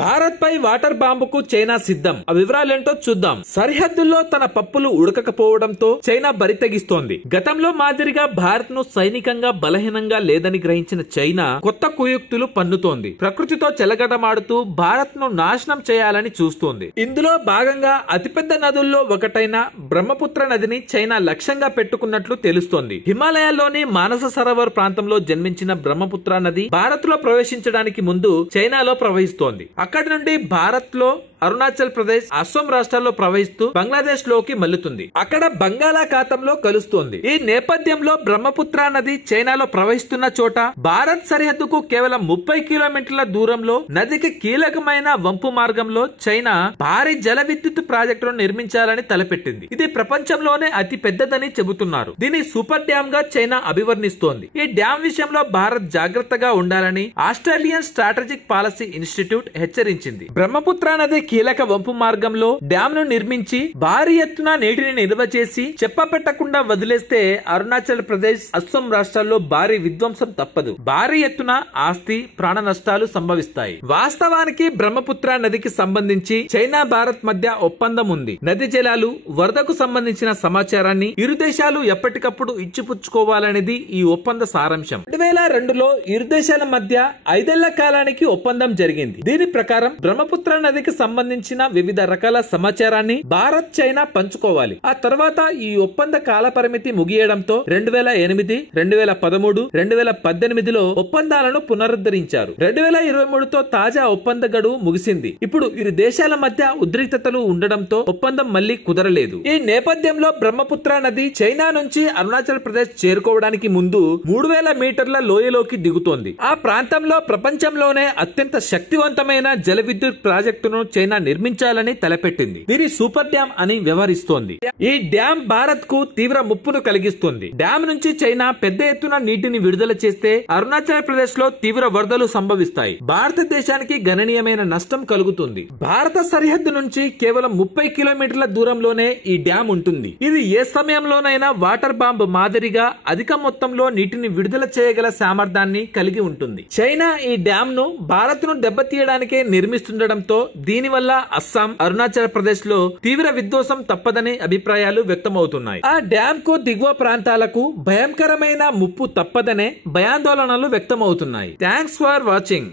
భారత్ పై water బాంబుకు China సిద్ధం. ఆ వివరాలేంటో చూద్దాం. సరిహద్దుల్లో తన పప్పులు ఉడకకపోవడంతో చైనా బరితెగిస్తోంది. గతంలో మాదిరిగా భారత్ ను సైనికంగా బలహీనంగా లేదని గ్రహించిన చైనా కొత్త కుయుక్తులు పన్నుతోంది. ప్రకృతితో చెలగటమాడుతూ భారత్ ను నాశనం చేయాలని చూస్తోంది. ఇందులో భాగంగా అతిపెద్ద నదుల్లో ఒకటైన బ్రహ్మపుత్ర నదిని చైనా లక్ష్యంగా పెట్టుకున్నట్లు తెలుస్తోంది. హిమాలయాల్లోని మానస సరోవర్ ప్రాంతంలో జన్మించిన బ్రహ్మపుత్ర నది భారత్ లో ప్రవేశించడానికి ముందు చైనాలో ప్రవహిస్తోంది. అక్కడి నుండి భారత్ లో అరుణాచల్ ప్రదేశ్, అస్సాం రాష్ట్రాల్లో ప్రవహిస్తూ బంగ్లాదేశ్ లోకి మల్లుతుంది. అక్కడ బంగాళాఖాతంలో కలుస్తోంది. ఈ నేపథ్యంలో బ్రహ్మపుత్ర నది చైనాలో ప్రవహిస్తున్న చోట భారత్ సరిహద్దుకు కేవలం 30 కిలోమీటర్ల దూరంలో నదికి కీలకమైన వంపు మార్గంలో చైనా భారీ జల విద్యుత్ ప్రాజెక్టును నిర్మించాలని తలపెట్టింది. ఇది ప్రపంచంలోనే అతి పెద్దదని చెబుతున్నారు. దీని సూపర్ డ్యామ్ గా చైనా అభివర్ణిస్తోంది. ఈ డ్యామ్ విషయంలో భారత్ జాగ్రత్తగా ఉండాలని ఆస్ట్రేలియన్ స్ట్రాటజిక్ పాలసీ ఇన్స్టిట్యూట్ హెచ్చరించింది. బ్రహ్మపుత్ర నది కీలక వంపు మార్గంలో డ్యామ్ ను నిర్మించి భారీ ఎత్తున నీటిని నిల్వ చేసి చెప్పపెట్టకుండా వదిలేస్తే అరుణాచల్ ప్రదేశ్, అస్సాం రాష్ట్రాల్లో భారీ విధ్వంసం తప్పదు. భారీ ఎత్తున ఆస్తి, ప్రాణ నష్టాలు సంభవిస్తాయి. వాస్తవానికి బ్రహ్మపుత్ర నదికి సంబంధించి చైనా, భారత్ మధ్య ఒప్పందం ఉంది. నది జలాలు, వరదకు సంబంధించిన సమాచారాన్ని ఇరు దేశాలు ఎప్పటికప్పుడు ఇచ్చిపుచ్చుకోవాలనేది ఈ ఒప్పంద సారాంశం. 2002లో ఇరు దేశాల మధ్య 5 ఏళ్ల కాలానికి ఒప్పందం జరిగింది. దీని ప్రకారం బ్రహ్మపుత్ర నదికి సంబంధించిన వివిధ రకాల సమాచారాన్ని భారత్, చైనా పంచుకోవాలి. ఆ తర్వాత ఈ ఒప్పంద కాల పరిమితి ముగియడంతో 2008, 2013, 2018లో ఒప్పందాలను పునరుద్ధరించారు. 2023తో తాజా ఒప్పంద గడువు ముగిసింది. ఇప్పుడు ఇరు దేశాల మధ్య ఉద్రిక్తతలు ఉండడంతో ఒప్పందం మళ్లీ కుదరలేదు. ఈ నేపథ్యంలో బ్రహ్మపుత్ర నది చైనా నుంచి అరుణాచల్ ప్రదేశ్ చేరుకోవడానికి ముందు 3000 మీటర్ల లోయలోకి దిగుతోంది. ఆ ప్రాంతంలో ప్రపంచంలోనే అత్యంత శక్తివంతమైన జల విద్యుత్ ప్రాజెక్టును చైనా నిర్మించాలని తలపెట్టింది. దీని సూపర్ డ్యామ్ అని వ్యవహరిస్తోంది. ఈ డ్యామ్ భారత్ కు తీవ్ర ముప్పును కలిగిస్తుంది. డ్యామ్ నుంచి చైనా పెద్ద ఎత్తున నీటిని విడుదల చేస్తే అరుణాచల్ ప్రదేశ్ లో తీవ్ర వరదలు సంభవిస్తాయి. భారతదేశానికి గణనీయమైన నష్టం కలుగుతుంది. భారత సరిహద్దు నుంచి కేవలం 30 కిలోమీటర్ల దూరంలోనే ఈ డ్యామ్ ఉంటుంది. ఇది ఏ సమయంలోనైనా వాటర్ బాంబ్ మాదిరిగా అధిక మొత్తంలో నీటిని విడుదల చేయగల సామర్థ్యాన్ని కలిగి ఉంటుంది. చైనా ఈ డ్యామ్ ను భారత్ ను దెబ్బతీయడానికే నిర్మిస్తుండటంతో దీనివల్ల అస్సాం, అరుణాచల్ ప్రదేశ్ లో తీవ్ర విధ్వంసం తప్పదని అభిప్రాయాలు వ్యక్తమవుతున్నాయి. ఆ డ్యామ్ కు దిగువ ప్రాంతాలకు భయంకరమైన ముప్పు తప్పదనే భయాందోళనలు వ్యక్తమవుతున్నాయి. Thanks for watching.